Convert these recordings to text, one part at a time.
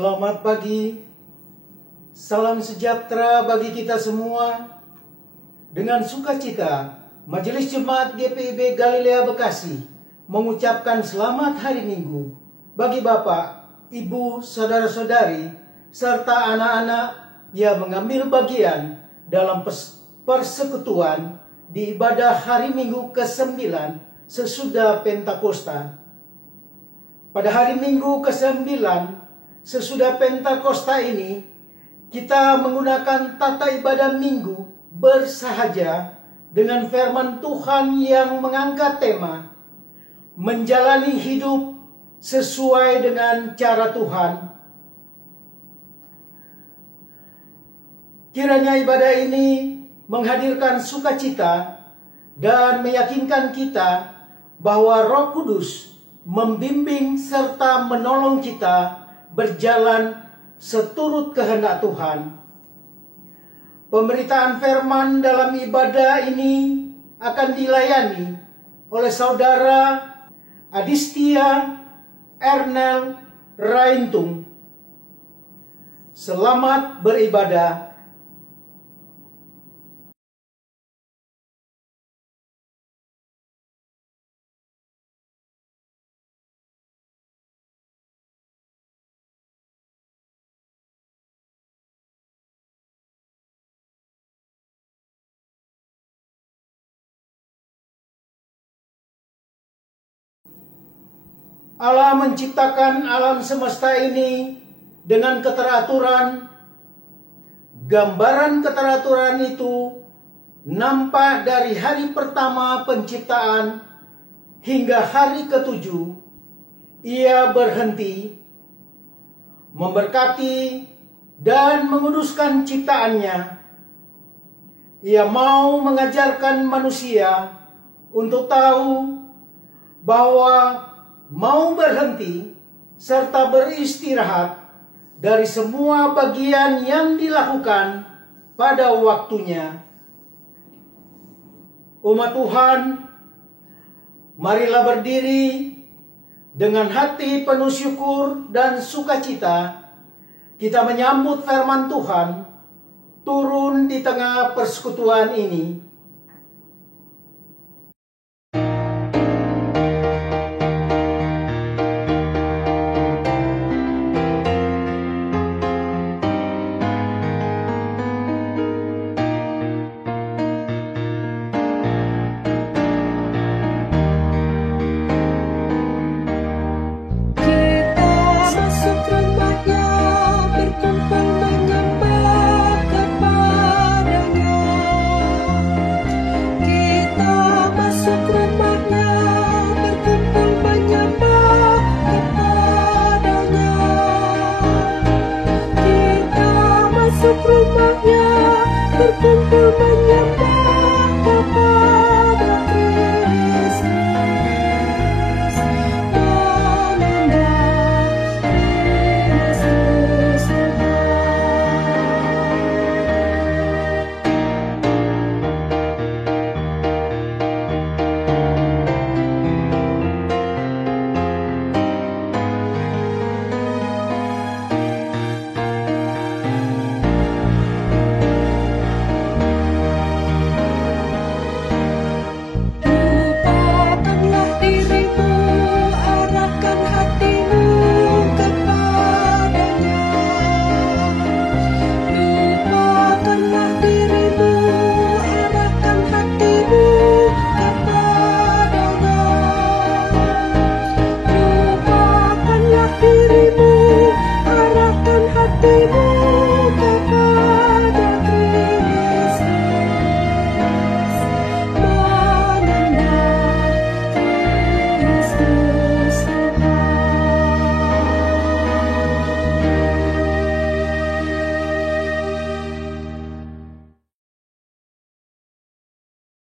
Selamat pagi, salam sejahtera bagi kita semua. Dengan sukacita, Majelis Jemaat GPIB Galilea Bekasi mengucapkan selamat hari Minggu bagi Bapak, Ibu, saudara-saudari, serta anak-anak yang mengambil bagian dalam persekutuan di ibadah hari Minggu ke-9 sesudah Pentakosta. Pada hari Minggu ke-9 sesudah Pentakosta ini, kita menggunakan tata ibadah Minggu bersahaja dengan firman Tuhan yang mengangkat tema menjalani hidup sesuai dengan cara Tuhan. Kiranya ibadah ini menghadirkan sukacita dan meyakinkan kita bahwa Roh Kudus membimbing serta menolong kita berjalan seturut kehendak Tuhan. Pemberitaan firman dalam ibadah ini akan dilayani oleh saudara Adistia Ernel Raintung. Selamat beribadah. Allah menciptakan alam semesta ini dengan keteraturan gambaran keteraturan itu nampak dari hari pertama penciptaan hingga hari ketujuh. Ia berhenti, memberkati dan menguduskan ciptaannya. Ia mau mengajarkan manusia untuk tahu bahwa mau berhenti serta beristirahat dari semua bagian yang dilakukan pada waktunya. Umat Tuhan, marilah berdiri dengan hati penuh syukur dan sukacita. Kita menyambut firman Tuhan turun di tengah persekutuan ini. Berkumpul menyembah kepada Kristus, menyembah Kristus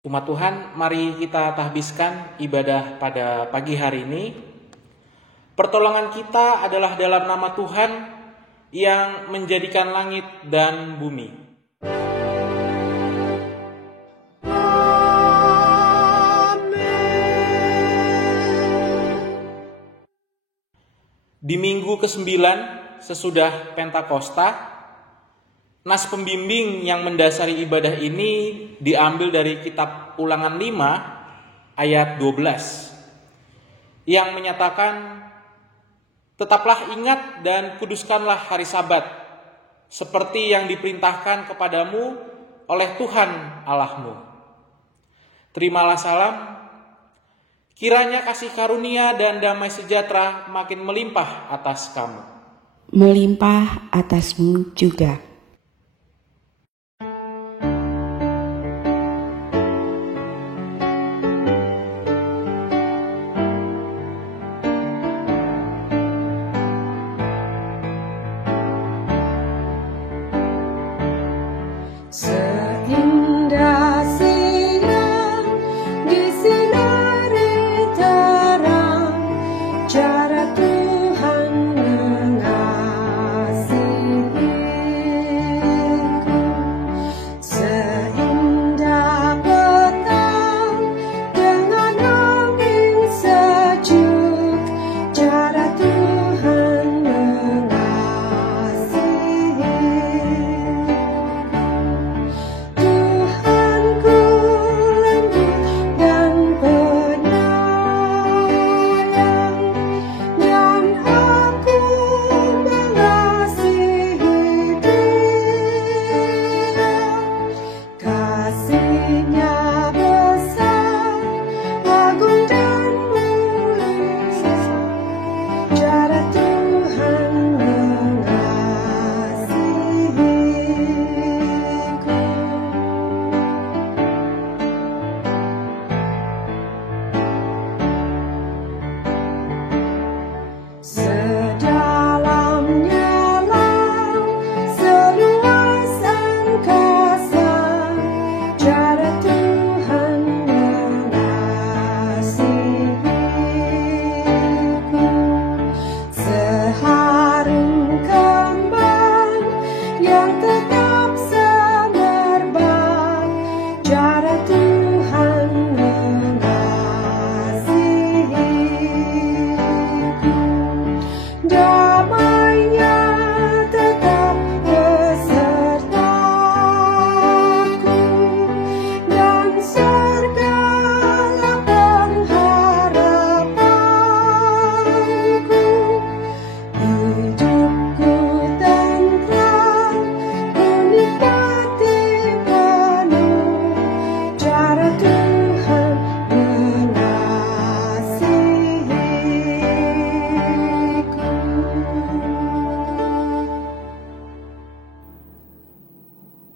Umat Tuhan, mari kita tahbiskan ibadah pada pagi hari ini. Pertolongan kita adalah dalam nama Tuhan yang menjadikan langit dan bumi. Di minggu ke-9 sesudah Pentakosta, nas pembimbing yang mendasari ibadah ini diambil dari kitab Ulangan 5 ayat 12 yang menyatakan, "Tetaplah ingat dan kuduskanlah hari Sabat seperti yang diperintahkan kepadamu oleh Tuhan Allahmu. Terimalah salam, kiranya kasih karunia dan damai sejahtera makin melimpah atas kamu." Melimpah atasmu juga. Seindah sinar disinari terang, cara Tuhan mengasihiku. Seindah petang dengan angin sejuk, cara Tuhan mengasihiku.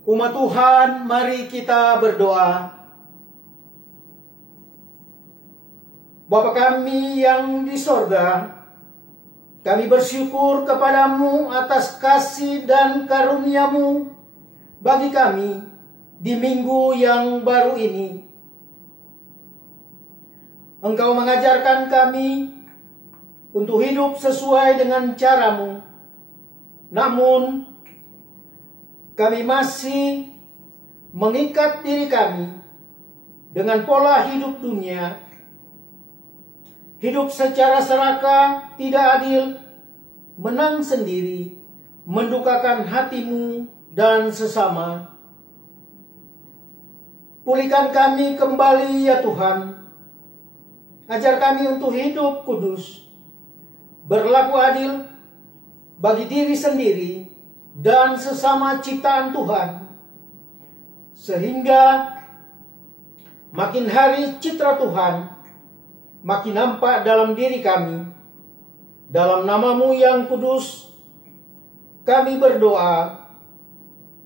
Umat Tuhan, mari kita berdoa. Bapa kami yang di sorga, kami bersyukur kepadamu atas kasih dan karunia-Mu bagi kami di minggu yang baru ini. Engkau mengajarkan kami untuk hidup sesuai dengan cara-Mu. Namun, kami masih mengikat diri kami dengan pola hidup dunia. Hidup secara serakah, tidak adil, menang sendiri, mendukakan hati-Mu dan sesama. Pulihkan kami kembali ya Tuhan. Ajar kami untuk hidup kudus, berlaku adil bagi diri sendiri dan sesama ciptaan Tuhan, sehingga makin hari citra Tuhan makin nampak dalam diri kami. Dalam nama-Mu yang kudus kami berdoa.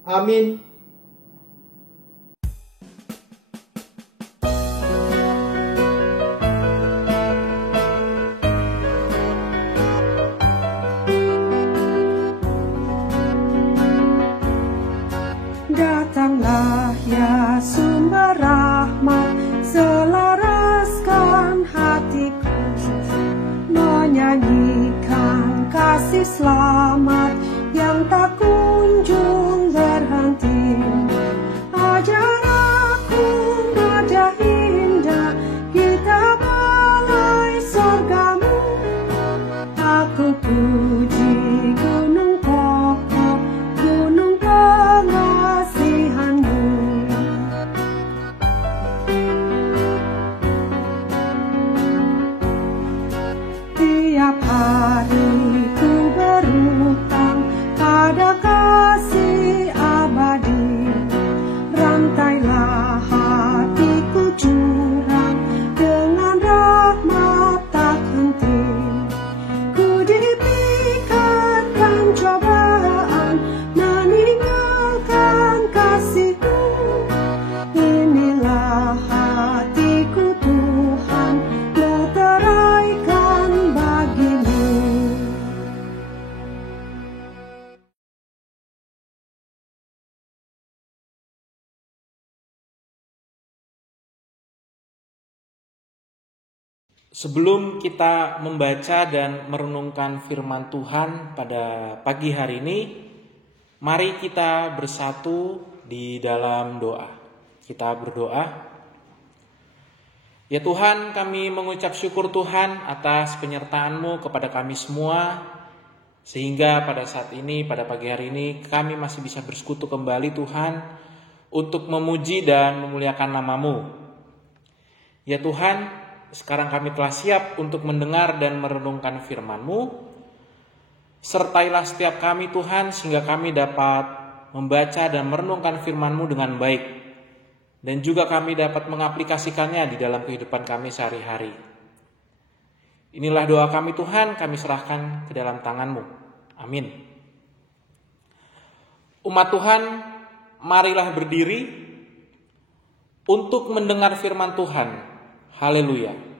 Amin. Datanglah ya sumber rahmat, selaraskan hatiku, menyanyikan kasih selamat yang tak kunjung berhenti. Ajar aku nada indah, kita balai sorga-Mu. Aku puji gunung kokoh, gunung pengasihan-Mu. Tiap hari ku berutang pada kasih abadi, rantailah hatiku curang dengan rahmat tak henti. Ku dipikatkan cobaan, meninggalkan kasih-Mu. Inilah hatiku Tuhan, meteraikan bagi-Mu. Sebelum kita membaca dan merenungkan firman Tuhan pada pagi hari ini, mari kita bersatu di dalam doa. Kita berdoa. Ya Tuhan, kami mengucap syukur Tuhan atas penyertaan-Mu kepada kami semua, sehingga pada saat ini, pada pagi hari ini, kami masih bisa bersekutu kembali Tuhan, untuk memuji dan memuliakan nama-Mu. Ya Tuhan, sekarang kami telah siap untuk mendengar dan merenungkan firman-Mu. Sertailah setiap kami Tuhan, sehingga kami dapat membaca dan merenungkan firman-Mu dengan baik, dan juga kami dapat mengaplikasikannya di dalam kehidupan kami sehari-hari. Inilah doa kami Tuhan, kami serahkan ke dalam tangan-Mu. Amin. Umat Tuhan, marilah berdiri untuk mendengar firman Tuhan. Haleluya.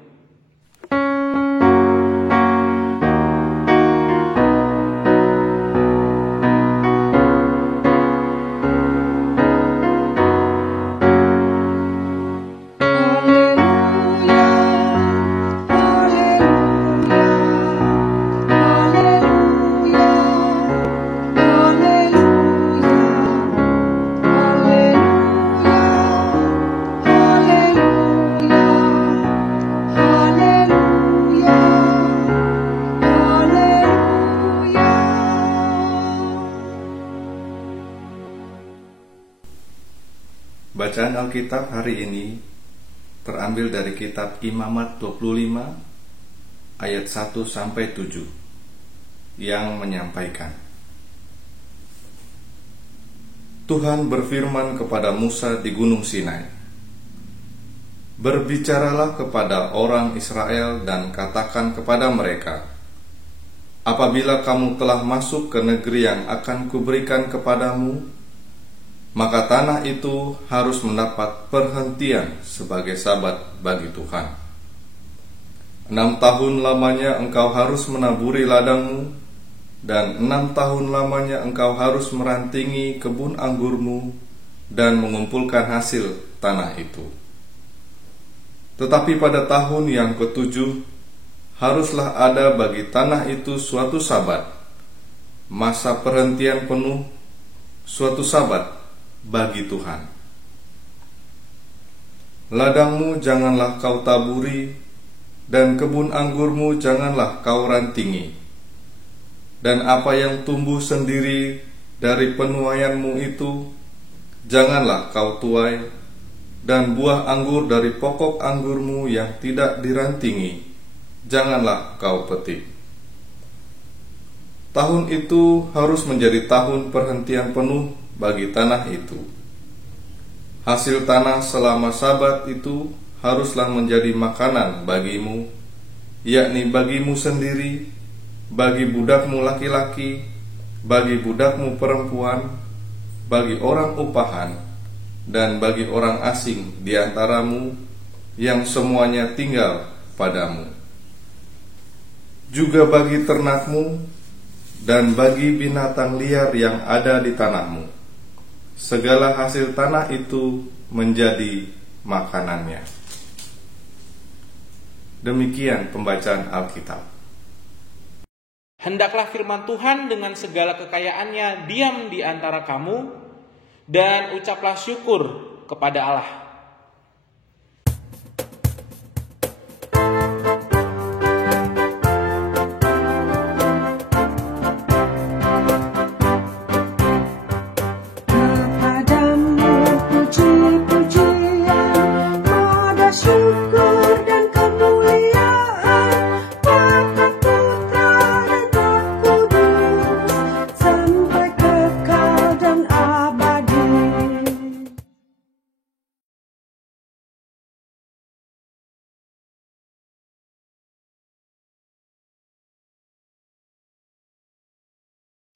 Bacaan Alkitab hari ini terambil dari kitab Imamat 25 ayat 1-7 yang menyampaikan, Tuhan berfirman kepada Musa di Gunung Sinai, berbicaralah kepada orang Israel dan katakan kepada mereka, apabila kamu telah masuk ke negeri yang akan kuberikan kepadamu, maka tanah itu harus mendapat perhentian sebagai sabat bagi Tuhan. 6 tahun lamanya engkau harus menaburi ladangmu, dan 6 tahun lamanya engkau harus merantingi kebun anggurmu dan mengumpulkan hasil tanah itu. Tetapi pada tahun yang ke-7 haruslah ada bagi tanah itu suatu sabat, masa perhentian penuh, suatu sabat bagi Tuhan. Ladangmu janganlah kau taburi, dan kebun anggurmu janganlah kau rantingi, dan apa yang tumbuh sendiri dari penuaianmu itu janganlah kau tuai, dan buah anggur dari pokok anggurmu yang tidak dirantingi janganlah kau petik. Tahun itu harus menjadi tahun perhentian penuh bagi tanah itu. Hasil tanah selama sabat itu haruslah menjadi makanan bagimu, yakni bagimu sendiri, bagi budakmu laki-laki, bagi budakmu perempuan, bagi orang upahan, dan bagi orang asing di antaramu yang semuanya tinggal padamu. Juga bagi ternakmu dan bagi binatang liar yang ada di tanahmu. Segala hasil tanah itu menjadi makanannya. Demikian pembacaan Alkitab. Hendaklah firman Tuhan dengan segala kekayaannya diam di antara kamu, dan ucaplah syukur kepada Allah. Kepadamu puji-pujian, pada syukur dan kemuliaan, Bapa, Putra, dan Roh Kudus, sampai kekal dan abadi.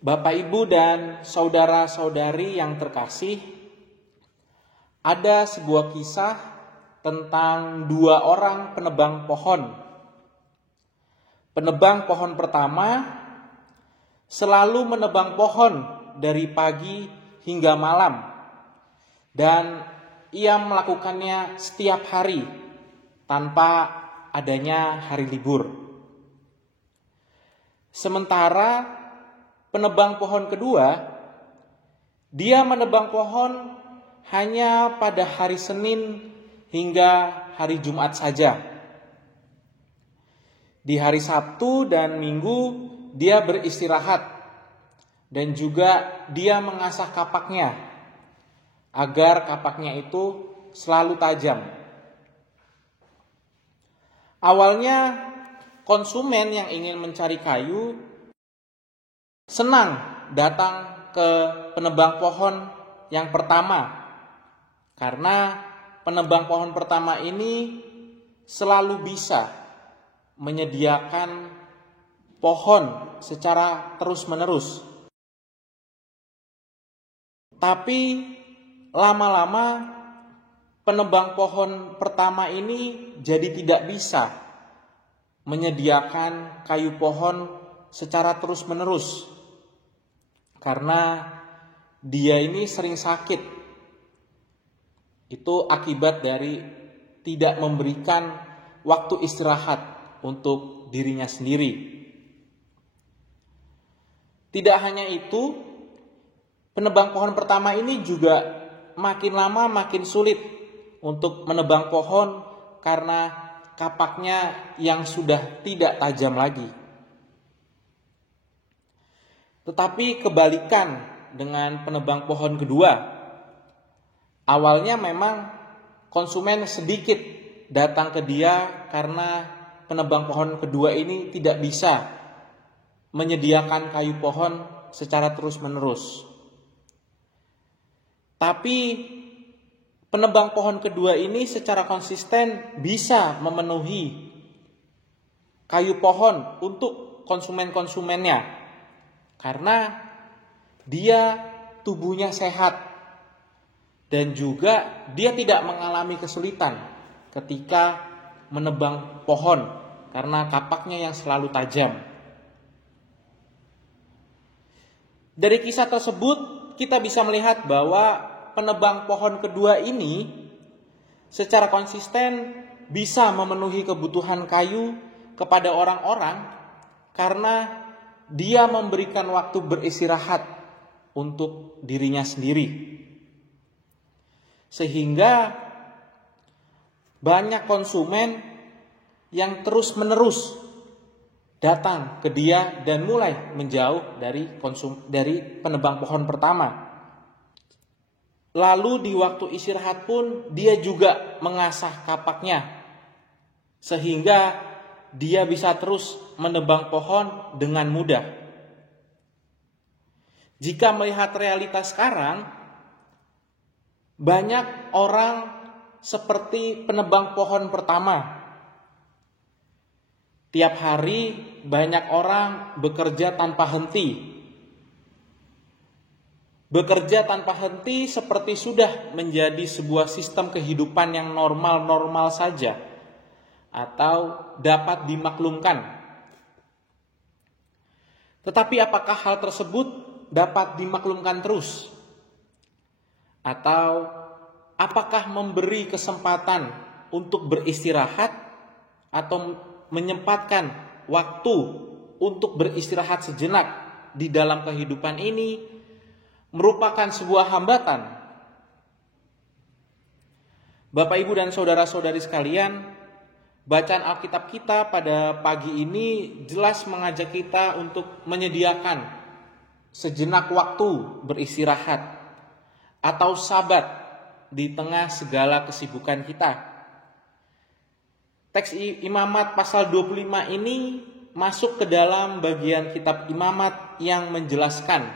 Bapak, Ibu, dan saudara-saudari yang terkasih, ada sebuah kisah tentang 2 orang penebang pohon. Penebang pohon pertama selalu menebang pohon dari pagi hingga malam, dan ia melakukannya setiap hari tanpa adanya hari libur. Sementara penebang pohon kedua, dia menebang pohon hanya pada hari Senin hingga hari Jumat saja. Di hari Sabtu dan Minggu dia beristirahat, dan juga dia mengasah kapaknya agar kapaknya itu selalu tajam. Awalnya konsumen yang ingin mencari kayu senang datang ke penebang pohon yang pertama, karena penebang pohon pertama ini selalu bisa menyediakan pohon secara terus-menerus. Tapi lama-lama penebang pohon pertama ini jadi tidak bisa menyediakan kayu pohon secara terus-menerus, karena dia ini sering sakit. Itu akibat dari tidak memberikan waktu istirahat untuk dirinya sendiri. Tidak hanya itu, penebang pohon pertama ini juga makin lama makin sulit untuk menebang pohon karena kapaknya yang sudah tidak tajam lagi. Tetapi kebalikan dengan penebang pohon kedua. Awalnya memang konsumen sedikit datang ke dia karena penebang pohon kedua ini tidak bisa menyediakan kayu pohon secara terus-menerus. Tapi penebang pohon kedua ini secara konsisten bisa memenuhi kayu pohon untuk konsumen-konsumennya, karena dia tubuhnya sehat, Dan juga dia tidak mengalami kesulitan ketika menebang pohon karena kapaknya yang selalu tajam. Dari kisah tersebut kita bisa melihat bahwa penebang pohon kedua ini secara konsisten bisa memenuhi kebutuhan kayu kepada orang-orang karena dia memberikan waktu beristirahat untuk dirinya sendiri. Sehingga banyak konsumen yang terus-menerus datang ke dia dan mulai menjauh dari penebang pohon pertama. Lalu di waktu istirahat pun dia juga mengasah kapaknya sehingga dia bisa terus menebang pohon dengan mudah. Jika melihat realitas sekarang, banyak orang seperti penebang pohon pertama. Tiap hari banyak orang bekerja tanpa henti. Bekerja tanpa henti seperti sudah menjadi sebuah sistem kehidupan yang normal-normal saja atau dapat dimaklumkan. Tetapi apakah hal tersebut dapat dimaklumkan terus? Atau apakah memberi kesempatan untuk beristirahat atau menyempatkan waktu untuk beristirahat sejenak di dalam kehidupan ini merupakan sebuah hambatan? Bapak, Ibu, dan saudara-saudari sekalian, bacaan Alkitab kita pada pagi ini jelas mengajak kita untuk menyediakan sejenak waktu beristirahat atau sabat di tengah segala kesibukan kita. Teks Imamat pasal 25 ini masuk ke dalam bagian kitab Imamat yang menjelaskan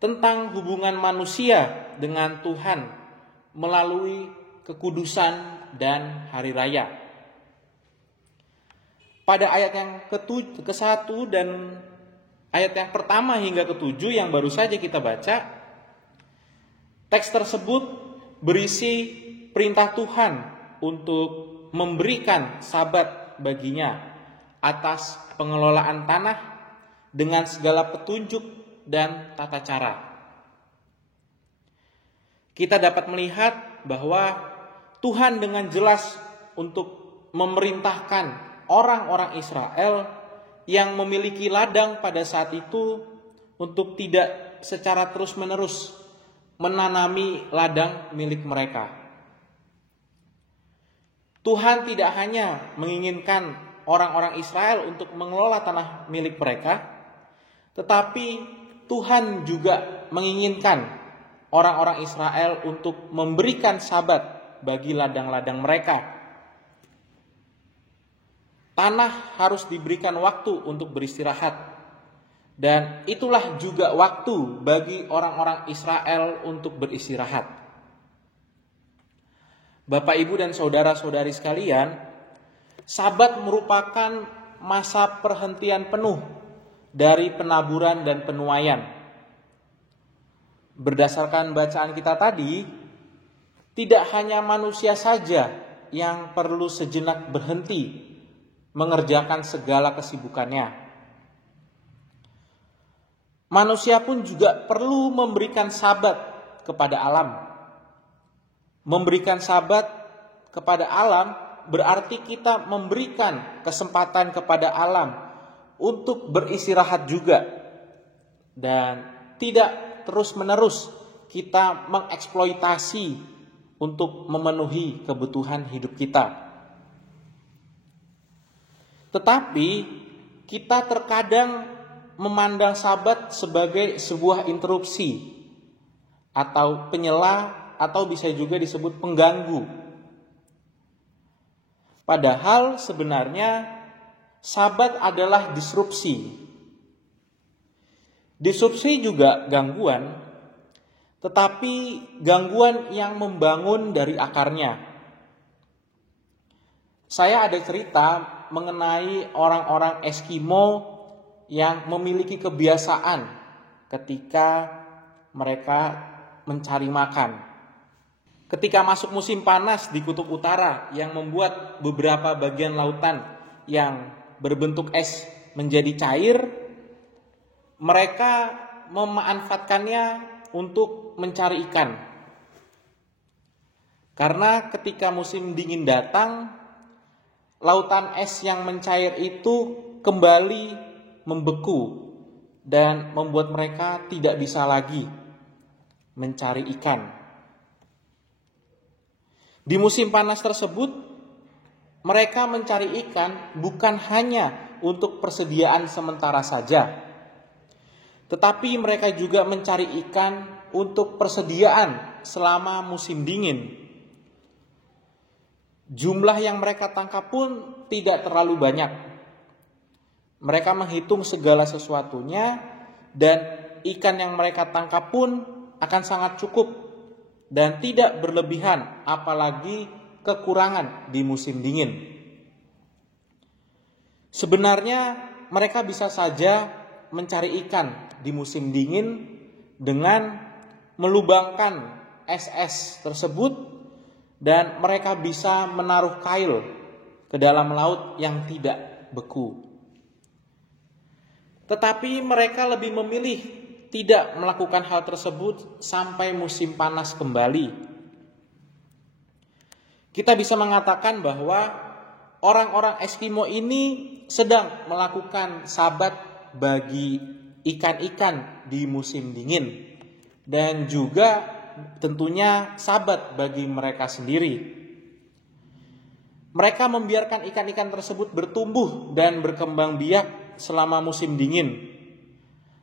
tentang hubungan manusia dengan Tuhan melalui kekudusan dan hari raya. Pada ayat yang ke-1 dan ayat yang pertama hingga ke-7 yang baru saja kita baca, teks tersebut berisi perintah Tuhan untuk memberikan sabat baginya atas pengelolaan tanah dengan segala petunjuk dan tata cara. Kita dapat melihat bahwa Tuhan dengan jelas untuk memerintahkan orang-orang Israel yang memiliki ladang pada saat itu untuk tidak secara terus-menerus menanami ladang milik mereka. Tuhan tidak hanya menginginkan orang-orang Israel untuk mengelola tanah milik mereka, tetapi Tuhan juga menginginkan orang-orang Israel untuk memberikan sabat bagi ladang-ladang mereka. Tanah harus diberikan waktu untuk beristirahat. Dan itulah juga waktu bagi orang-orang Israel untuk beristirahat. Bapak, Ibu, dan saudara-saudari sekalian, Sabat merupakan masa perhentian penuh dari penaburan dan penuaian. Berdasarkan bacaan kita tadi, tidak hanya manusia saja yang perlu sejenak berhenti mengerjakan segala kesibukannya. Manusia pun juga perlu memberikan sabat kepada alam. Memberikan sabat kepada alam berarti kita memberikan kesempatan kepada alam untuk beristirahat juga. Dan tidak terus-menerus kita mengeksploitasi untuk memenuhi kebutuhan hidup kita. Tetapi kita terkadang memandang sabat sebagai sebuah interupsi atau penyela atau bisa juga disebut pengganggu. Padahal sebenarnya sabat adalah disrupsi. Disrupsi juga gangguan, tetapi gangguan yang membangun dari akarnya. Saya ada cerita mengenai orang-orang Eskimo yang memiliki kebiasaan ketika mereka mencari makan. Ketika masuk musim panas di kutub utara yang membuat beberapa bagian lautan yang berbentuk es menjadi cair, mereka memanfaatkannya untuk mencari ikan. Karena ketika musim dingin datang, lautan es yang mencair itu kembali membeku dan membuat mereka tidak bisa lagi mencari ikan. Di musim panas tersebut, mereka mencari ikan bukan hanya untuk persediaan sementara saja, tetapi mereka juga mencari ikan untuk persediaan selama musim dingin. Jumlah yang mereka tangkap pun tidak terlalu banyak. Mereka menghitung segala sesuatunya, dan ikan yang mereka tangkap pun akan sangat cukup dan tidak berlebihan, apalagi kekurangan di musim dingin. Sebenarnya mereka bisa saja mencari ikan di musim dingin dengan melubangkan es-es tersebut, dan mereka bisa menaruh kail ke dalam laut yang tidak beku. Tetapi mereka lebih memilih tidak melakukan hal tersebut sampai musim panas kembali. Kita bisa mengatakan bahwa orang-orang Eskimo ini sedang melakukan sabat bagi ikan-ikan di musim dingin, dan juga tentunya sabat bagi mereka sendiri. Mereka membiarkan ikan-ikan tersebut bertumbuh dan berkembang biak selama musim dingin.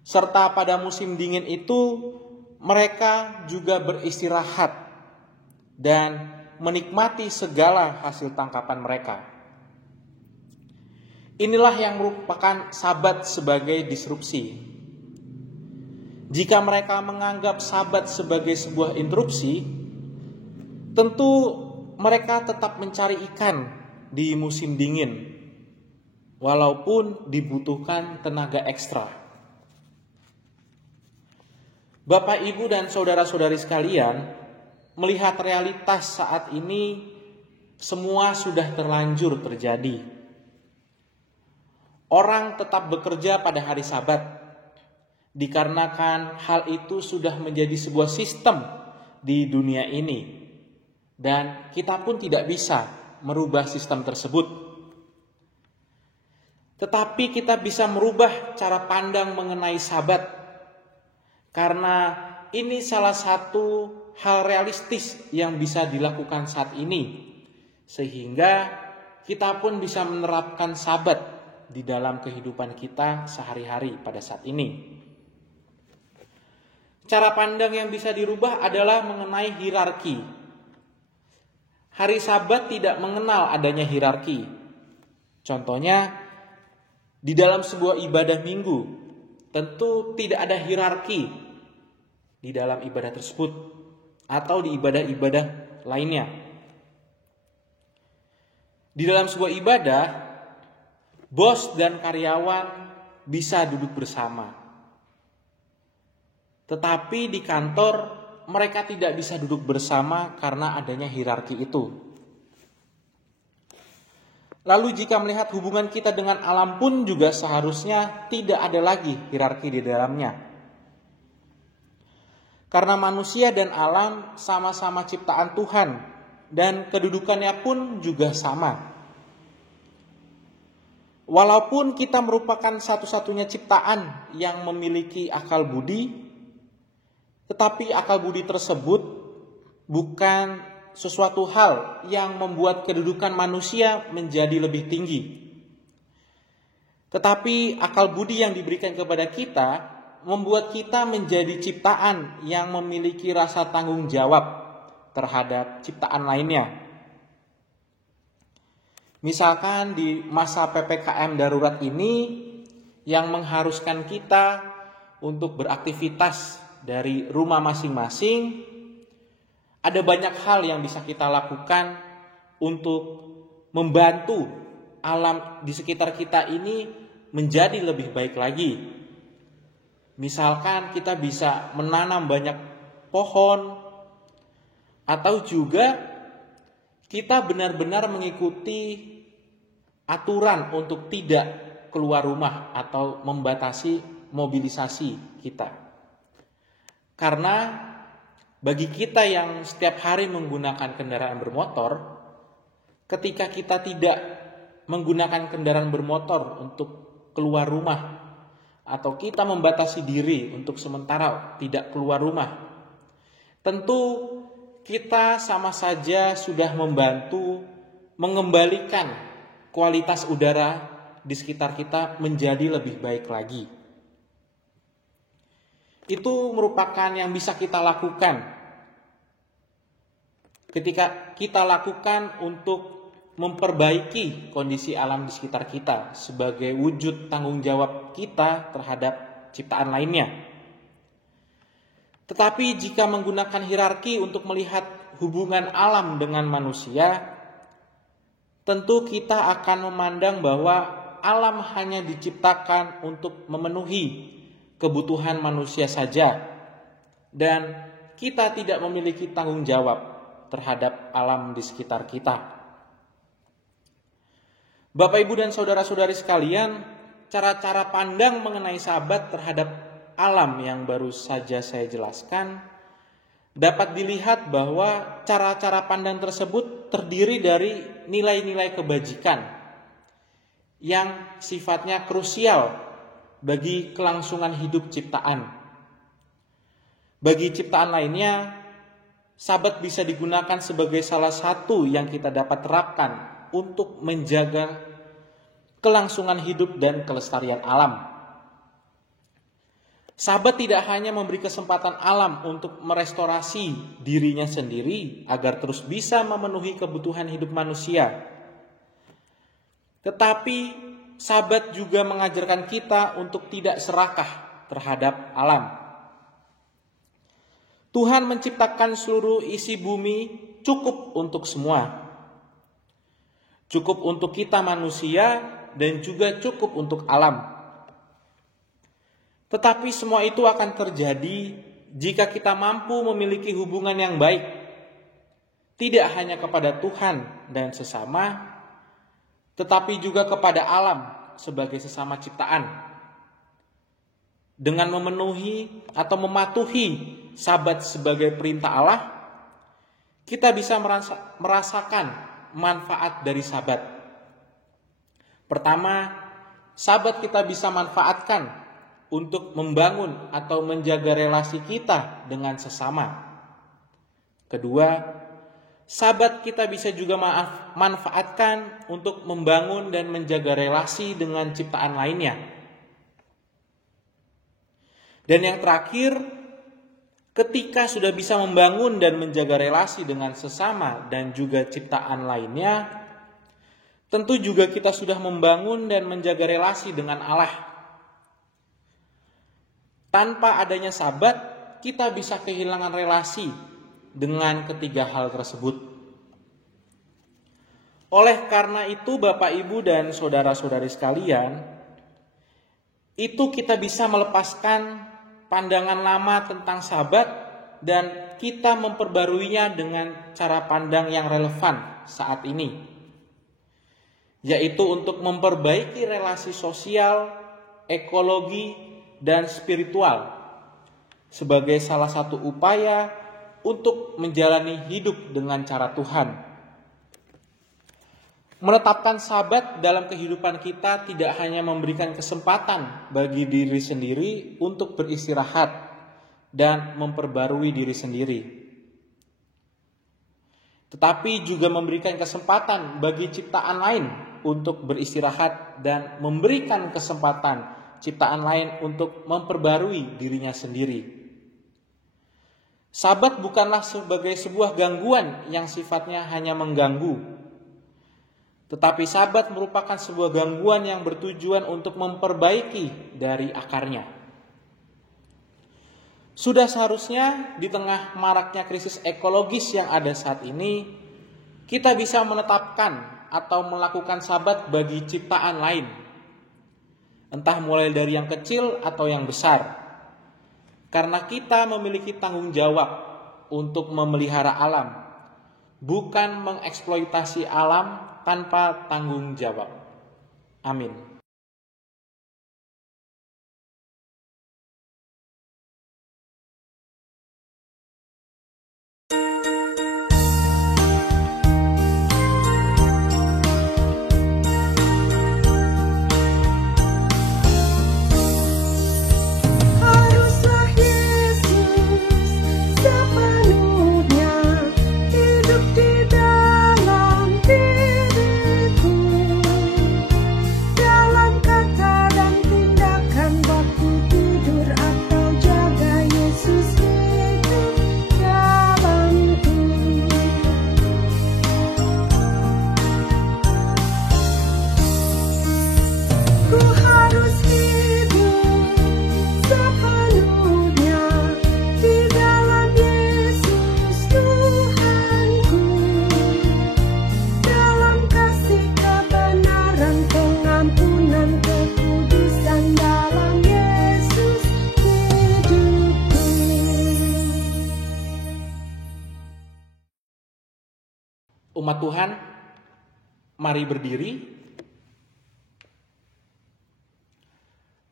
Serta pada musim dingin itu mereka juga beristirahat dan menikmati segala hasil tangkapan mereka. Inilah yang merupakan sabat sebagai disrupsi. Jika mereka menganggap sabat sebagai sebuah interupsi, tentu mereka tetap mencari ikan di musim dingin, walaupun dibutuhkan tenaga ekstra. Bapak, Ibu, dan saudara-saudari sekalian, melihat realitas saat ini, semua sudah terlanjur terjadi. Orang tetap bekerja pada hari Sabat, dikarenakan hal itu sudah menjadi sebuah sistem di dunia ini, dan kita pun tidak bisa merubah sistem tersebut. Tetapi kita bisa merubah cara pandang mengenai Sabat, karena ini salah satu hal realistis yang bisa dilakukan saat ini, sehingga kita pun bisa menerapkan Sabat di dalam kehidupan kita sehari-hari pada saat ini. Cara pandang yang bisa dirubah adalah mengenai hierarki. Hari Sabat tidak mengenal adanya hierarki. Contohnya, di dalam sebuah ibadah minggu, tentu tidak ada hierarki di dalam ibadah tersebut atau di ibadah-ibadah lainnya. Di dalam sebuah ibadah, bos dan karyawan bisa duduk bersama. Tetapi di kantor mereka tidak bisa duduk bersama karena adanya hierarki itu. Lalu jika melihat hubungan kita dengan alam pun juga seharusnya tidak ada lagi hierarki di dalamnya. Karena manusia dan alam sama-sama ciptaan Tuhan, dan kedudukannya pun juga sama. Walaupun kita merupakan satu-satunya ciptaan yang memiliki akal budi, tetapi akal budi tersebut bukan sesuatu hal yang membuat kedudukan manusia menjadi lebih tinggi. Tetapi akal budi yang diberikan kepada kita membuat kita menjadi ciptaan yang memiliki rasa tanggung jawab terhadap ciptaan lainnya. Misalkan di masa PPKM darurat ini yang mengharuskan kita untuk beraktivitas dari rumah masing-masing, ada banyak hal yang bisa kita lakukan untuk membantu alam di sekitar kita ini menjadi lebih baik lagi. Misalkan kita bisa menanam banyak pohon, atau juga kita benar-benar mengikuti aturan untuk tidak keluar rumah atau membatasi mobilisasi kita. Karena bagi kita yang setiap hari menggunakan kendaraan bermotor, ketika kita tidak menggunakan kendaraan bermotor untuk keluar rumah, atau kita membatasi diri untuk sementara tidak keluar rumah, tentu kita sama saja sudah membantu mengembalikan kualitas udara di sekitar kita menjadi lebih baik lagi. Itu merupakan yang bisa kita lakukan ketika kita lakukan untuk memperbaiki kondisi alam di sekitar kita sebagai wujud tanggung jawab kita terhadap ciptaan lainnya. Tetapi jika menggunakan hierarki untuk melihat hubungan alam dengan manusia, tentu kita akan memandang bahwa alam hanya diciptakan untuk memenuhi kebutuhan manusia saja, dan kita tidak memiliki tanggung jawab terhadap alam di sekitar kita. Bapak, Ibu, dan saudara-saudari sekalian, cara-cara pandang mengenai sabat terhadap alam yang baru saja saya jelaskan dapat dilihat bahwa cara-cara pandang tersebut terdiri dari nilai-nilai kebajikan yang sifatnya krusial bagi kelangsungan hidup ciptaan. Bagi ciptaan lainnya, sabat bisa digunakan sebagai salah satu yang kita dapat terapkan untuk menjaga kelangsungan hidup dan kelestarian alam. Sabat tidak hanya memberi kesempatan alam untuk merestorasi dirinya sendiri agar terus bisa memenuhi kebutuhan hidup manusia, tetapi sabat juga mengajarkan kita untuk tidak serakah terhadap alam. Tuhan menciptakan seluruh isi bumi cukup untuk semua. Cukup untuk kita manusia dan juga cukup untuk alam. Tetapi semua itu akan terjadi jika kita mampu memiliki hubungan yang baik, tidak hanya kepada Tuhan dan sesama, tetapi juga kepada alam sebagai sesama ciptaan. Dengan memenuhi atau mematuhi sabat sebagai perintah Allah, kita bisa merasakan manfaat dari sabat. Pertama, sabat kita bisa manfaatkan untuk membangun atau menjaga relasi kita dengan sesama. Kedua, sabat kita bisa juga manfaatkan untuk membangun dan menjaga relasi dengan ciptaan lainnya. Dan yang terakhir, ketika sudah bisa membangun dan menjaga relasi dengan sesama dan juga ciptaan lainnya, tentu juga kita sudah membangun dan menjaga relasi dengan Allah. Tanpa adanya sabat, kita bisa kehilangan relasi dengan ketiga hal tersebut. Oleh karena itu, Bapak, Ibu, dan saudara-saudari sekalian, itu kita bisa melepaskan pandangan lama tentang sabat dan kita memperbaruinya dengan cara pandang yang relevan saat ini, yaitu untuk memperbaiki relasi sosial, ekologi, dan spiritual sebagai salah satu upaya untuk menjalani hidup dengan cara Tuhan. Menetapkan sabat dalam kehidupan kita tidak hanya memberikan kesempatan bagi diri sendiri untuk beristirahat dan memperbarui diri sendiri, tetapi juga memberikan kesempatan bagi ciptaan lain untuk beristirahat dan memberikan kesempatan ciptaan lain untuk memperbarui dirinya sendiri. Sabat bukanlah sebagai sebuah gangguan yang sifatnya hanya mengganggu, tetapi sabat merupakan sebuah gangguan yang bertujuan untuk memperbaiki dari akarnya. Sudah seharusnya di tengah maraknya krisis ekologis yang ada saat ini, kita bisa menetapkan atau melakukan sabat bagi ciptaan lain, entah mulai dari yang kecil atau yang besar, karena kita memiliki tanggung jawab untuk memelihara alam, bukan mengeksploitasi alam tanpa tanggung jawab. Amin. Haruslah Yesus sepenuhnya hidup di dalam diriku, dalam kata dan tindakan waktu tidur atau jaga Yesus hidup dalamku. Ku harus hidup sepenuhnya di dalam Yesus Tuhanku, dalam kasih kebenaran, pengampunan, kekudusan, dalam Yesus hidupku. Umat Tuhan, mari berdiri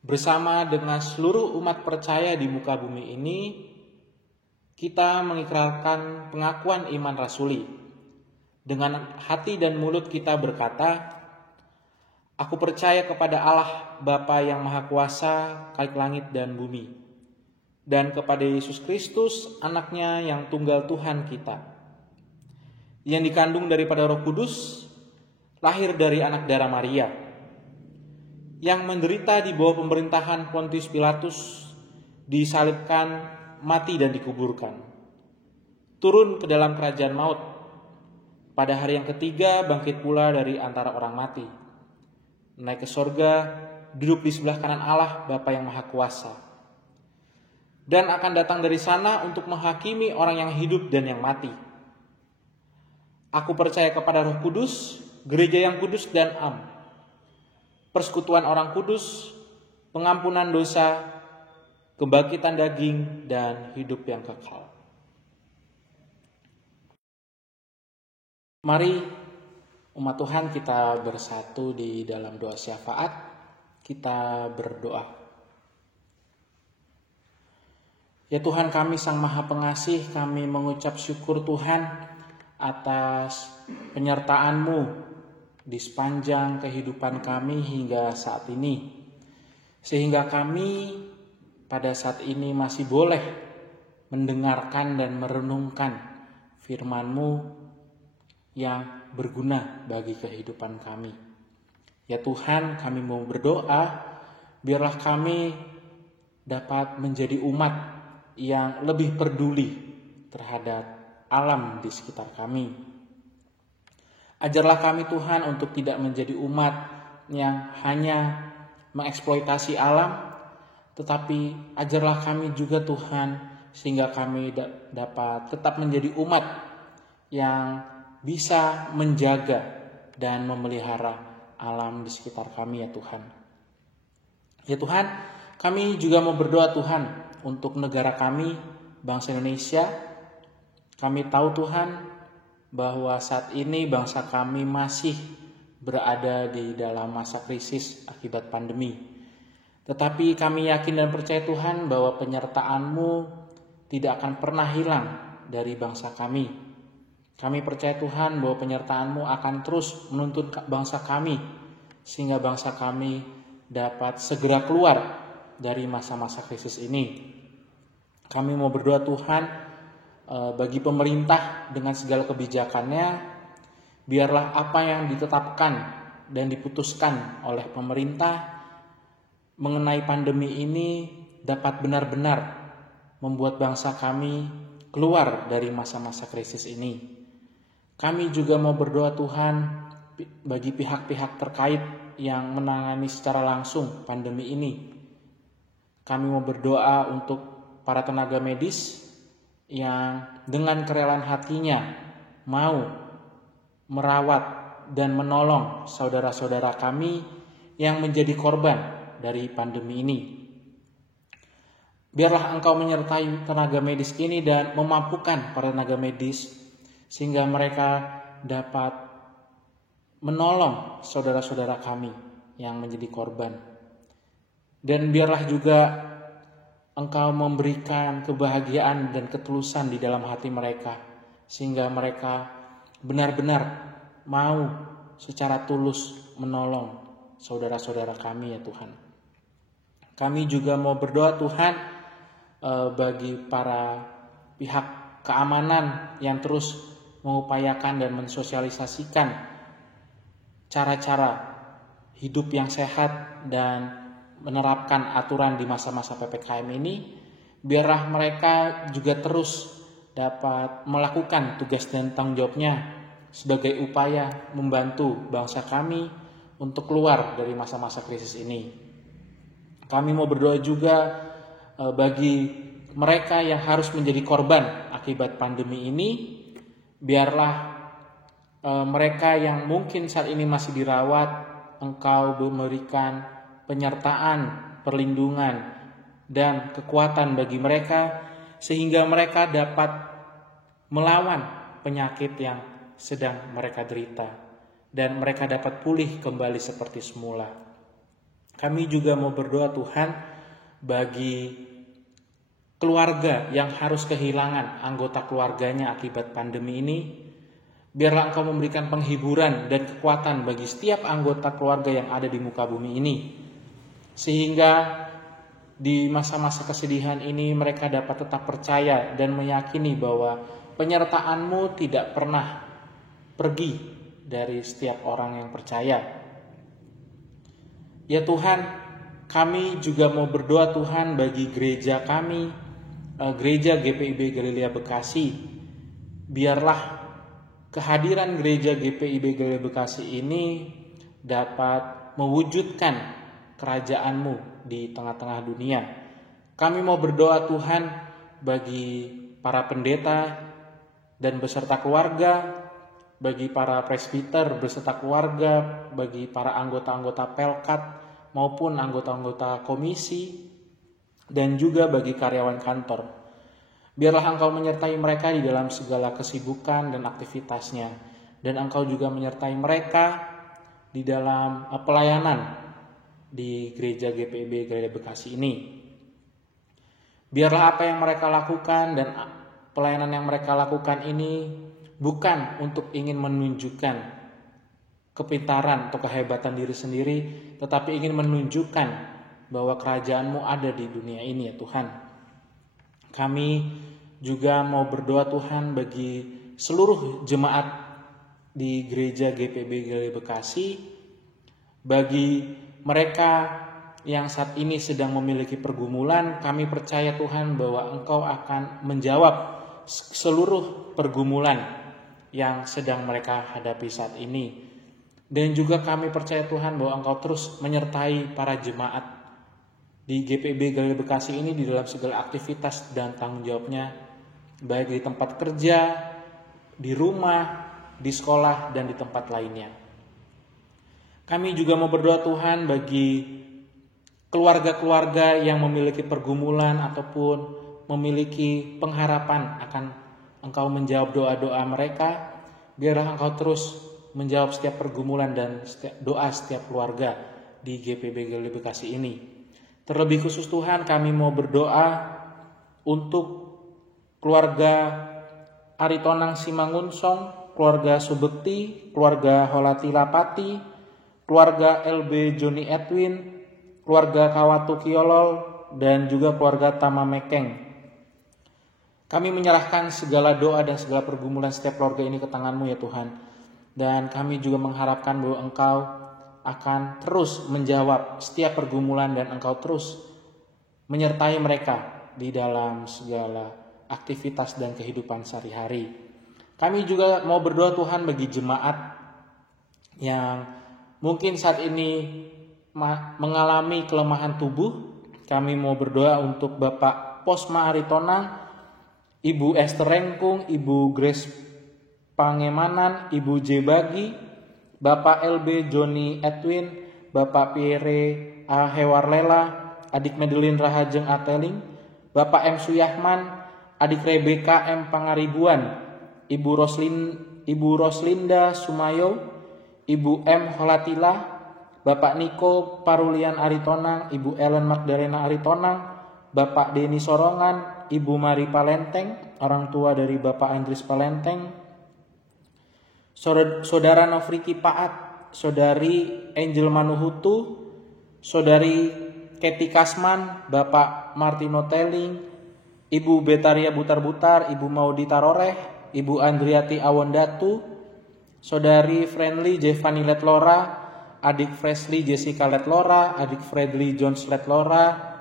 bersama dengan seluruh umat percaya di muka bumi ini. Kita mengikrarkan pengakuan iman rasuli. Dengan hati dan mulut kita berkata, "Aku percaya kepada Allah Bapa yang Maha Kuasa, Khalik langit dan bumi, dan kepada Yesus Kristus, Anaknya yang tunggal Tuhan kita, yang dikandung daripada Roh Kudus, lahir dari anak darah Maria, yang menderita di bawah pemerintahan Pontius Pilatus, disalibkan, mati dan dikuburkan, turun ke dalam kerajaan maut, pada hari yang ketiga bangkit pula dari antara orang mati, naik ke sorga, duduk di sebelah kanan Allah Bapa yang Maha Kuasa, dan akan datang dari sana untuk menghakimi orang yang hidup dan yang mati. Aku percaya kepada Roh Kudus, gereja yang kudus dan am, persekutuan orang kudus, pengampunan dosa, kebangkitan daging, dan hidup yang kekal." Mari umat Tuhan kita bersatu di dalam doa syafaat. Kita berdoa. Ya Tuhan kami Sang Maha Pengasih, kami mengucap syukur Tuhan atas penyertaan-Mu di sepanjang kehidupan kami hingga saat ini, sehingga kami pada saat ini masih boleh mendengarkan dan merenungkan firman-Mu yang berguna bagi kehidupan kami. Ya Tuhan, kami mau berdoa, biarlah kami dapat menjadi umat yang lebih peduli terhadap alam di sekitar kami. Ajarlah kami Tuhan untuk tidak menjadi umat yang hanya mengeksploitasi alam, tetapi ajarlah kami juga Tuhan sehingga kami dapat tetap menjadi umat yang bisa menjaga dan memelihara alam di sekitar kami ya Tuhan. Ya Tuhan, kami juga mau berdoa Tuhan untuk negara kami, bangsa Indonesia. Kami tahu Tuhan bahwa saat ini bangsa kami masih berada di dalam masa krisis akibat pandemi. Tetapi kami yakin dan percaya Tuhan bahwa penyertaan-Mu tidak akan pernah hilang dari bangsa kami. Kami percaya Tuhan bahwa penyertaan-Mu akan terus menuntun bangsa kami, sehingga bangsa kami dapat segera keluar dari masa-masa krisis ini. Kami mau berdoa Tuhan, bagi pemerintah dengan segala kebijakannya, biarlah apa yang ditetapkan dan diputuskan oleh pemerintah mengenai pandemi ini dapat benar-benar membuat bangsa kami keluar dari masa-masa krisis ini. Kami juga mau berdoa Tuhan bagi pihak-pihak terkait yang menangani secara langsung pandemi ini. Kami mau berdoa untuk para tenaga medis yang dengan kerelaan hatinya mau merawat dan menolong saudara-saudara kami yang menjadi korban dari pandemi ini. Biarlah Engkau menyertai tenaga medis ini dan memampukan para tenaga medis sehingga mereka dapat menolong saudara-saudara kami yang menjadi korban. Dan biarlah juga Engkau memberikan kebahagiaan dan ketulusan di dalam hati mereka sehingga mereka benar-benar mau secara tulus menolong saudara-saudara kami ya Tuhan. Kami juga mau berdoa Tuhan bagi para pihak keamanan yang terus mengupayakan dan mensosialisasikan cara-cara hidup yang sehat dan menerapkan aturan di masa-masa PPKM ini. Biarlah mereka juga terus dapat melakukan tugas dan tanggung jawabnya sebagai upaya membantu bangsa kami untuk keluar dari masa-masa krisis ini. Kami mau berdoa juga bagi mereka yang harus menjadi korban akibat pandemi ini. Biarlah mereka yang mungkin saat ini masih dirawat, Engkau memberikan penyertaan, perlindungan, dan kekuatan bagi mereka sehingga mereka dapat melawan penyakit yang sedang mereka derita dan mereka dapat pulih kembali seperti semula. Kami juga mau berdoa Tuhan bagi keluarga yang harus kehilangan anggota keluarganya akibat pandemi ini. Biarlah Engkau memberikan penghiburan dan kekuatan bagi setiap anggota keluarga yang ada di muka bumi ini, sehingga di masa-masa kesedihan ini mereka dapat tetap percaya dan meyakini bahwa penyertaan-Mu tidak pernah pergi dari setiap orang yang percaya. Ya Tuhan, kami juga mau berdoa Tuhan bagi gereja kami, gereja GPIB Galilea Bekasi. Biarlah kehadiran gereja GPIB Galilea Bekasi ini dapat mewujudkan kerajaan-Mu di tengah-tengah dunia. Kami mau berdoa Tuhan bagi para pendeta dan beserta keluarga, bagi para presbiter beserta keluarga, bagi para anggota-anggota Pelkat maupun anggota-anggota komisi, dan juga bagi karyawan kantor. Biarlah Engkau menyertai mereka di dalam segala kesibukan dan aktivitasnya, dan Engkau juga menyertai mereka di dalam pelayanan di gereja GPIB Galilea Bekasi ini. Biarlah apa yang mereka lakukan dan pelayanan yang mereka lakukan ini bukan untuk ingin menunjukkan kepintaran atau kehebatan diri sendiri, tetapi ingin menunjukkan bahwa kerajaan-Mu ada di dunia ini ya Tuhan. Kami juga mau berdoa Tuhan bagi seluruh jemaat di gereja GPIB Galilea Bekasi, bagi mereka yang saat ini sedang memiliki pergumulan. Kami percaya Tuhan bahwa Engkau akan menjawab seluruh pergumulan yang sedang mereka hadapi saat ini. Dan juga kami percaya Tuhan bahwa Engkau terus menyertai para jemaat di GPIB Galilea Bekasi ini di dalam segala aktivitas dan tanggung jawabnya, baik di tempat kerja, di rumah, di sekolah, dan di tempat lainnya. Kami juga mau berdoa Tuhan bagi keluarga-keluarga yang memiliki pergumulan ataupun memiliki pengharapan akan Engkau menjawab doa-doa mereka. Biarlah Engkau terus menjawab setiap pergumulan dan doa setiap keluarga di GPIB Galilea Bekasi ini. Terlebih khusus Tuhan, kami mau berdoa untuk keluarga Aritonang Simangunsong, keluarga Subekti, keluarga Holati Lapati, keluarga LB Joni Edwin, keluarga Kawatu Kiolol, dan juga keluarga Tama Mekeng. Kami menyerahkan segala doa dan segala pergumulan setiap keluarga ini ke tangan-Mu ya Tuhan. Dan kami juga mengharapkan bahwa Engkau akan terus menjawab setiap pergumulan dan Engkau terus menyertai mereka di dalam segala aktivitas dan kehidupan sehari-hari. Kami juga mau berdoa Tuhan bagi jemaat yang mungkin saat ini mengalami kelemahan tubuh. Kami mau berdoa untuk Bapak Posma Aritonang, Ibu Esther Rengkung, Ibu Grace Pangemanan, Ibu J. Bagi, Bapak LB Joni Edwin, Bapak Pierre A. Hewarlela, Adik Madeline Rahajeng Ateling, Bapak M. Suyahman, adik Rebeka M. Pangaribuan, Ibu Roslinda Sumayo, Ibu M. Holatila, Bapak Niko Parulian Aritonang, Ibu Ellen Magdalena Aritonang, Bapak Deni Sorongan, Ibu Mari Palenteng, orang tua dari Bapak Andris Palenteng, Saudara Nofriki Paat, Saudari Angel Manuhutu, Saudari Keti Kasman, Bapak Martino Teling, Ibu Betaria Butar-Butar, Ibu Maudi Taroreh, Ibu Andriati Awondatu, Saudari Friendly Jevani Letlora, adik Fresley Jessica Letlora, adik Fredly Jones Letlora,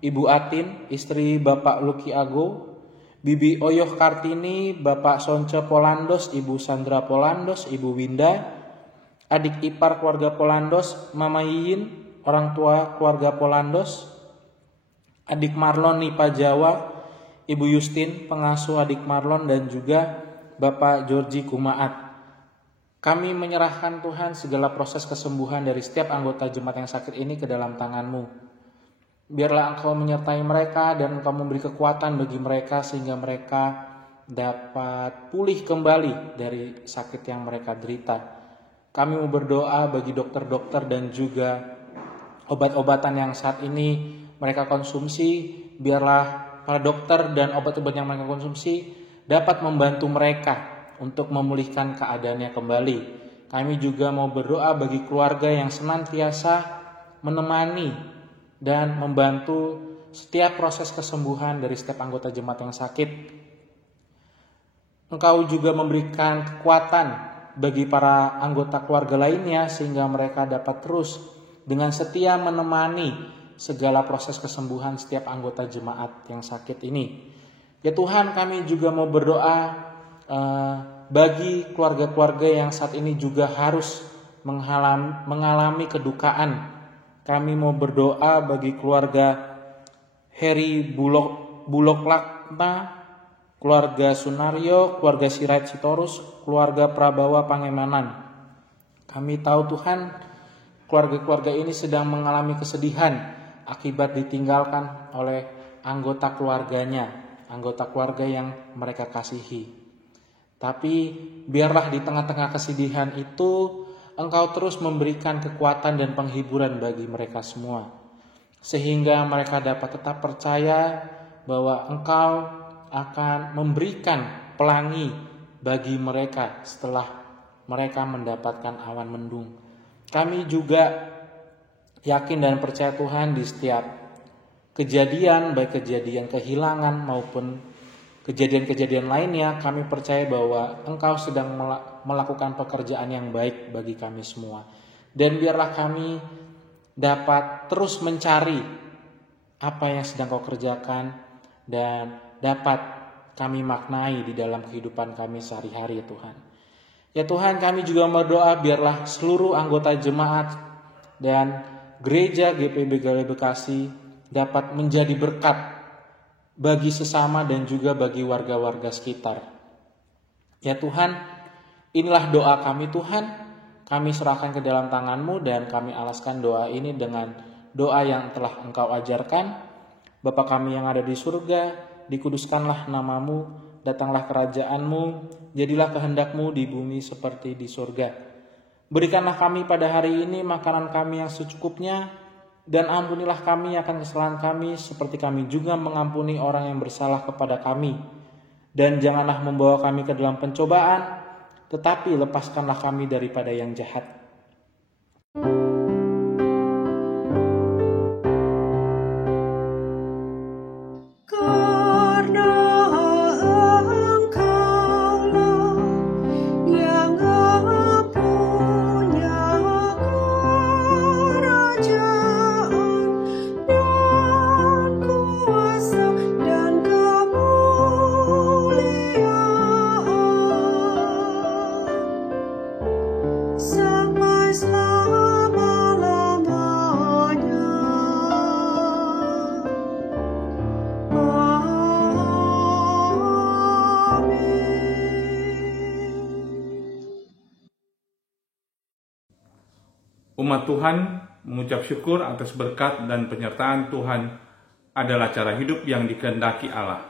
Ibu Atin, istri Bapak Luki Ago, Bibi Oyoh Kartini, Bapak Sonce Polandos, Ibu Sandra Polandos, Ibu Winda, adik ipar keluarga Polandos, Mama Yiyin, orang tua keluarga Polandos, adik Marlon Nipa Jawa, Ibu Justin, pengasuh adik Marlon, dan juga Bapak Georgi Kumaat. Kami menyerahkan Tuhan segala proses kesembuhan dari setiap anggota jemaat yang sakit ini ke dalam tangan-Mu. Biarlah Engkau menyertai mereka dan Engkau memberi kekuatan bagi mereka sehingga mereka dapat pulih kembali dari sakit yang mereka derita. Kami mau berdoa bagi dokter-dokter dan juga obat-obatan yang saat ini mereka konsumsi. Biarlah para dokter dan obat-obat yang mereka konsumsi dapat membantu mereka untuk memulihkan keadaannya kembali. Kami juga mau berdoa bagi keluarga yang senantiasa menemani dan membantu setiap proses kesembuhan dari setiap anggota jemaat yang sakit. Engkau juga memberikan kekuatan bagi para anggota keluarga lainnya sehingga mereka dapat terus dengan setia menemani segala proses kesembuhan setiap anggota jemaat yang sakit ini. Ya Tuhan, kami juga mau berdoa bagi keluarga-keluarga yang saat ini juga harus mengalami kedukaan. Kami mau berdoa bagi keluarga Heri Bulog Lakna, keluarga Sunario, keluarga Sirait Sitorus, keluarga Prabawa Pangemanan. Kami tahu Tuhan, keluarga-keluarga ini sedang mengalami kesedihan akibat ditinggalkan oleh anggota keluarganya, anggota keluarga yang mereka kasihi. Tapi biarlah di tengah-tengah kesedihan itu Engkau terus memberikan kekuatan dan penghiburan bagi mereka semua, sehingga mereka dapat tetap percaya bahwa Engkau akan memberikan pelangi bagi mereka setelah mereka mendapatkan awan mendung. Kami juga yakin dan percaya Tuhan di setiap kejadian, baik kejadian kehilangan maupun kejadian-kejadian lainnya, kami percaya bahwa Engkau sedang melakukan pekerjaan yang baik bagi kami semua. Dan biarlah kami dapat terus mencari apa yang sedang Kau kerjakan dan dapat kami maknai di dalam kehidupan kami sehari-hari, ya Tuhan. Ya Tuhan, kami juga berdoa biarlah seluruh anggota jemaat dan gereja GPB Galilea Bekasi dapat menjadi berkat bagi sesama dan juga bagi warga-warga sekitar. Ya Tuhan, inilah doa kami Tuhan. Kami serahkan ke dalam tangan-Mu dan kami alaskan doa ini dengan doa yang telah Engkau ajarkan. Bapa kami yang ada di surga, dikuduskanlah nama-Mu, datanglah kerajaan-Mu, jadilah kehendak-Mu di bumi seperti di surga. Berikanlah kami pada hari ini makanan kami yang secukupnya, dan ampunilah kami akan kesalahan kami seperti kami juga mengampuni orang yang bersalah kepada kami. Dan janganlah membawa kami ke dalam pencobaan, tetapi lepaskanlah kami daripada yang jahat. Umat Tuhan mengucap syukur atas berkat dan penyertaan Tuhan adalah cara hidup yang dikehendaki Allah.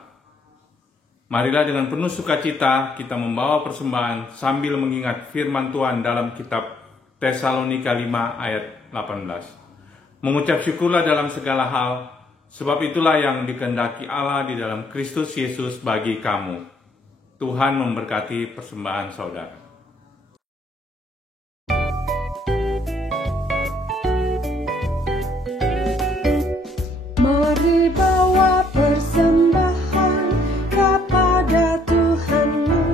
Marilah dengan penuh sukacita kita membawa persembahan sambil mengingat firman Tuhan dalam kitab Tesalonika 5 ayat 18. Mengucap syukurlah dalam segala hal, sebab itulah yang dikehendaki Allah di dalam Kristus Yesus bagi kamu. Tuhan memberkati persembahan saudara. Mari bawa persembahan kepada Tuhanmu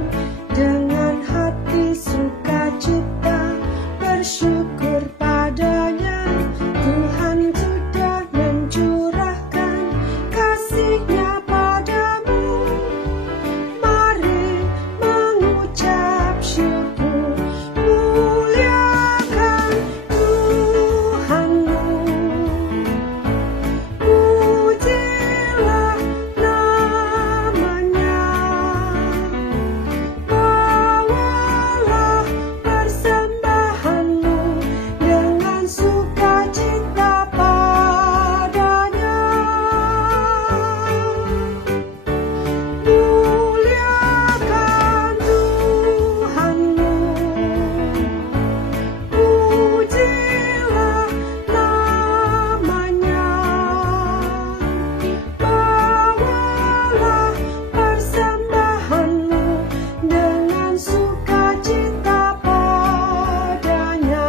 dengan hati sukacita, bersyukur padanya. Tuhan sudah mencurahkan kasih-Nya padamu. Mari mengucap syukur, muliakan Tuhanmu. Pujilah namanya, bawalah persembahanmu dengan sukacita padanya. Muliakan Tuhanmu, pujilah namanya, bawalah persembahanmu dengan sukacita padanya.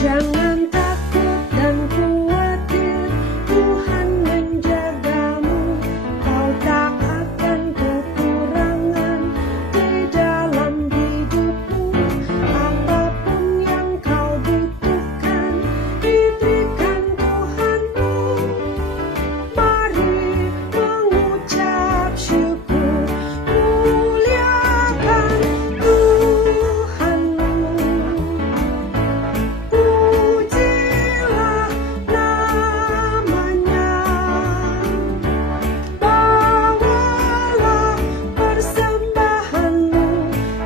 Jangan takut dan khawatir, Tuhan menjagamu. Kau tak akan kekurangan di dalam hidupmu. Apapun yang kau butuhkan, diberikan Tuhanmu. Mari mengucap syukur, muliakan Tuhanmu. Pujilah namanya, bawalah persembahanmu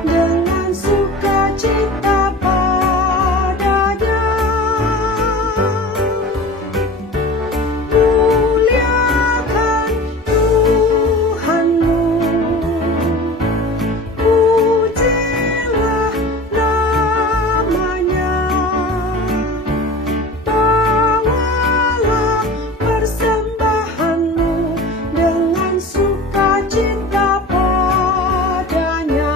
dengan sukacita padanya. Muliakan Tuhanmu, pujilah namanya, bawalah persembahanmu dengan sukacita padanya.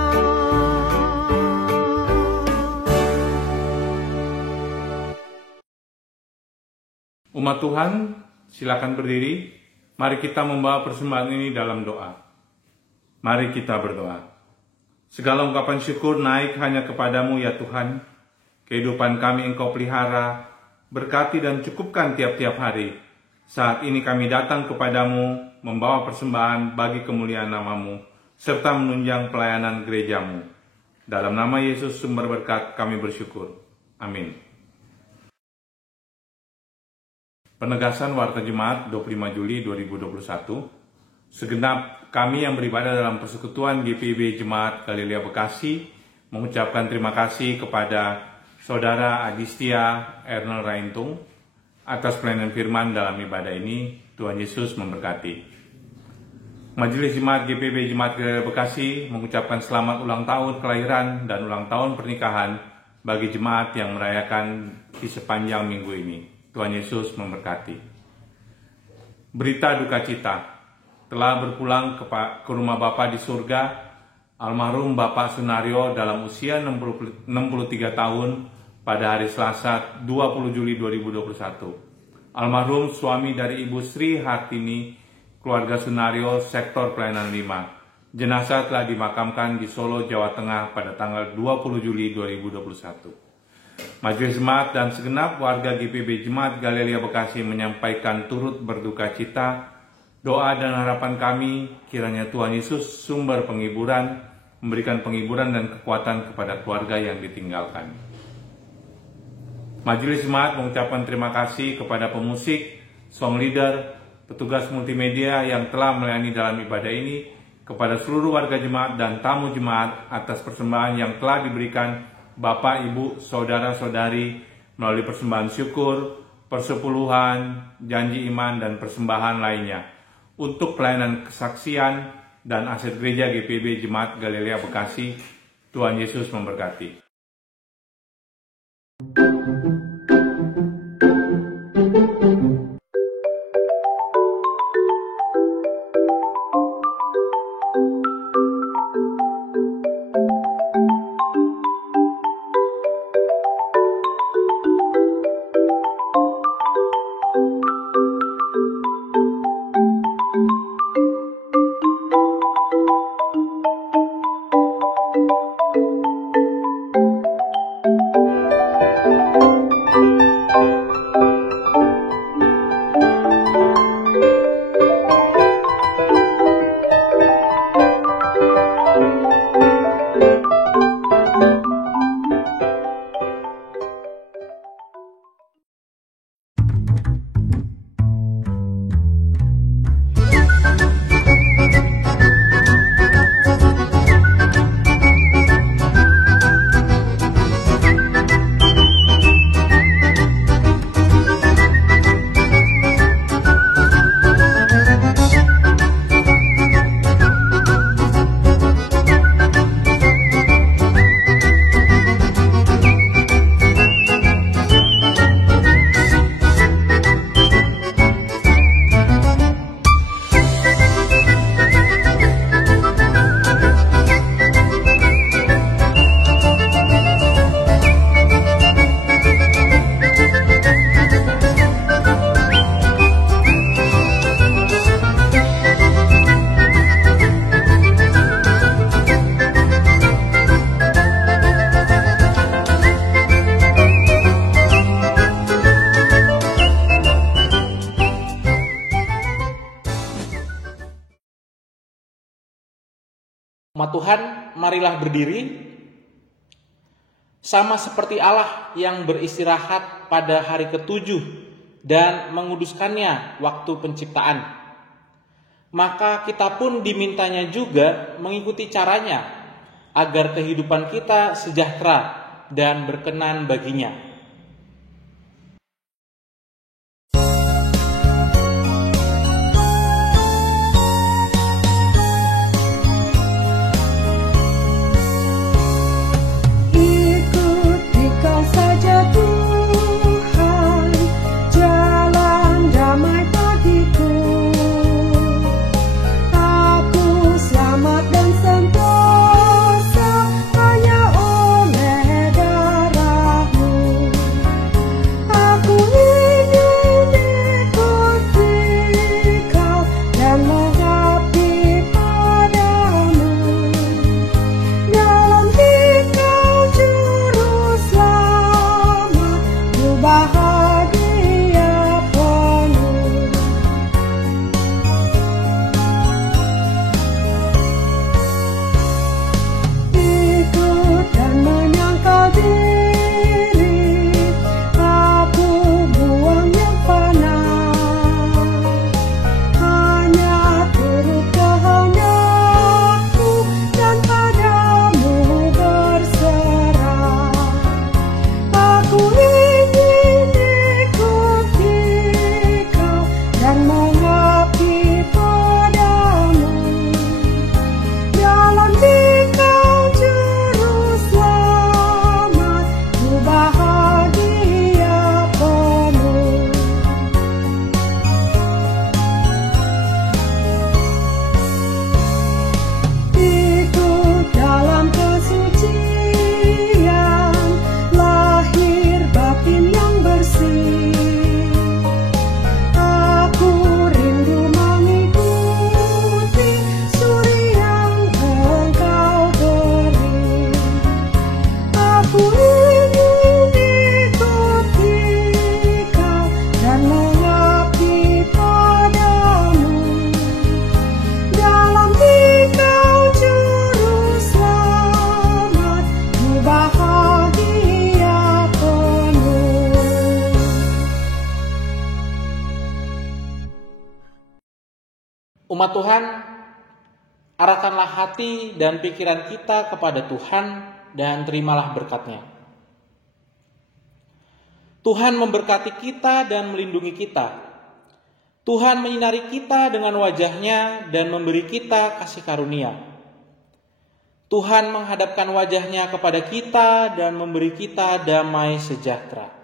Umat Tuhan, silakan berdiri. Mari kita membawa persembahan ini dalam doa. Mari kita berdoa. Segala ungkapan syukur naik hanya kepadamu ya Tuhan. Kehidupan kami Engkau pelihara, berkati dan cukupkan tiap-tiap hari. Saat ini kami datang kepadamu, membawa persembahan bagi kemuliaan nama-Mu, serta menunjang pelayanan gereja-Mu. Dalam nama Yesus sumber berkat kami bersyukur. Amin. Penegasan Warta Jemaat 25 Juli 2021. Segenap kami yang beribadah dalam Persekutuan GPIB Jemaat Galilea Bekasi mengucapkan terima kasih kepada Saudara Adistia Ernel Raintung atas pelayanan firman dalam ibadah ini. Tuhan Yesus memberkati. Majelis Jemaat GPIB Jemaat Galilea Bekasi mengucapkan selamat ulang tahun kelahiran dan ulang tahun pernikahan bagi jemaat yang merayakan di sepanjang minggu ini. Tuhan Yesus memberkati. Berita duka cita, telah berpulang ke rumah Bapa di surga almarhum Bapak Sunario dalam usia 63 tahun pada hari Selasa 20 Juli 2021. Almarhum suami dari Ibu Sri Hartini, keluarga Sunario, sektor pelayanan 5. Jenazah telah dimakamkan di Solo, Jawa Tengah pada tanggal 20 Juli 2021. Majelis Jemaat dan segenap warga GPIB Jemaat Galilea Bekasi menyampaikan turut berduka cita Doa dan harapan kami kiranya Tuhan Yesus sumber penghiburan, memberikan penghiburan dan kekuatan kepada keluarga yang ditinggalkan. Majelis Jemaat mengucapkan terima kasih kepada pemusik, song leader, petugas multimedia yang telah melayani dalam ibadah ini, kepada seluruh warga jemaat dan tamu jemaat atas persembahan yang telah diberikan Bapak, Ibu, Saudara-saudari melalui persembahan syukur, persepuluhan, janji iman, dan persembahan lainnya untuk pelayanan kesaksian dan aset gereja GPIB Jemaat Galilea Bekasi. Tuhan Yesus memberkati. Umat Tuhan, marilah berdiri. Sama seperti Allah yang beristirahat pada hari ke-7 dan menguduskannya waktu penciptaan, maka kita pun dimintanya juga mengikuti caranya agar kehidupan kita sejahtera dan berkenan baginya. Hanya oleh darah-Mu. Umat Tuhan, arahkanlah hati dan pikiran kita kepada Tuhan dan terimalah berkat-Nya. Tuhan memberkati kita dan melindungi kita. Tuhan menyinari kita dengan wajah-Nya dan memberi kita kasih karunia. Tuhan menghadapkan wajah-Nya kepada kita dan memberi kita damai sejahtera.